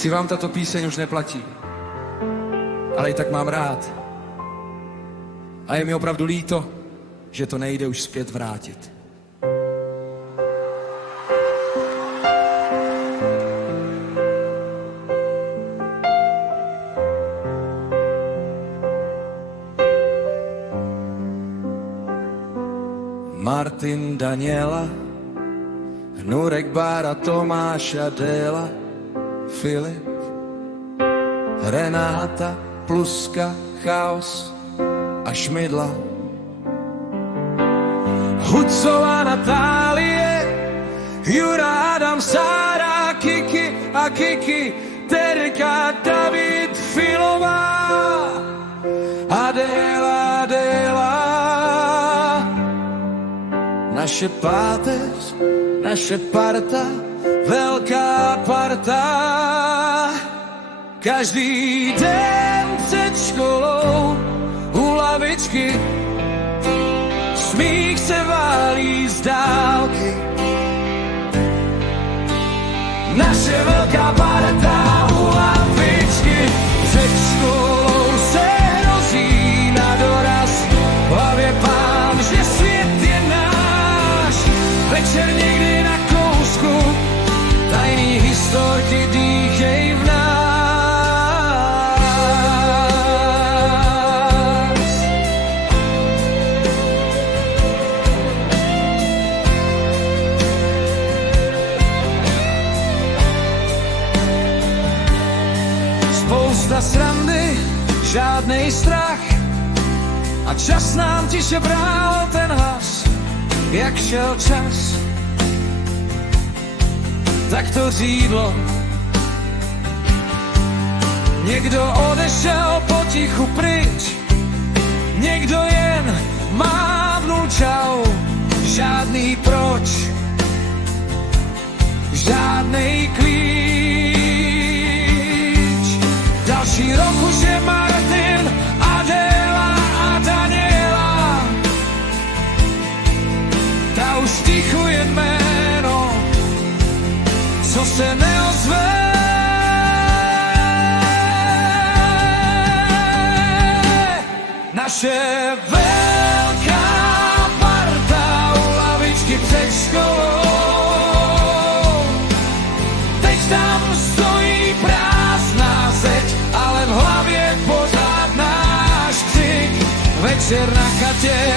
Chci vám, tato píseň už neplatí, ale i tak mám rád. A je mi opravdu líto, že to nejde už zpět vrátit. Martin, Daniela, Hnurek, Bára, Tomáš a Déla, Filip, Renáta, Pluska, Chaos a Šmidla, Hucová, Natálie, Jura, Adam, Sára, Kiki a Kiki, Terka, David, Filová, Adéla, Adéla. Naše páteř, naše parta, velká parta. Každý den před školou u lavičky smích se válí z dálky. Naše velká parta u lavičky před školou se hrozí na doraz. V hlavě pán, že svět je náš. Večer někdy na kousku tajný historky dýchej v nás. Spousta srandy, žádnej strach a čas nám tiše bral ten hlas. Jak šel čas, tak to řídlo. Někdo odešel potichu pryč, někdo jen mávnul čau. Žádný proč, žádnej klíč. Další rok už je Martin, Adéla a Daniela. Ta už tichu je jméno, co se neozve. Naše velká parta u lavičky před školou. Teď tam stojí prázdná zeď, ale v hlavě pořád náš křik. Večer na chatě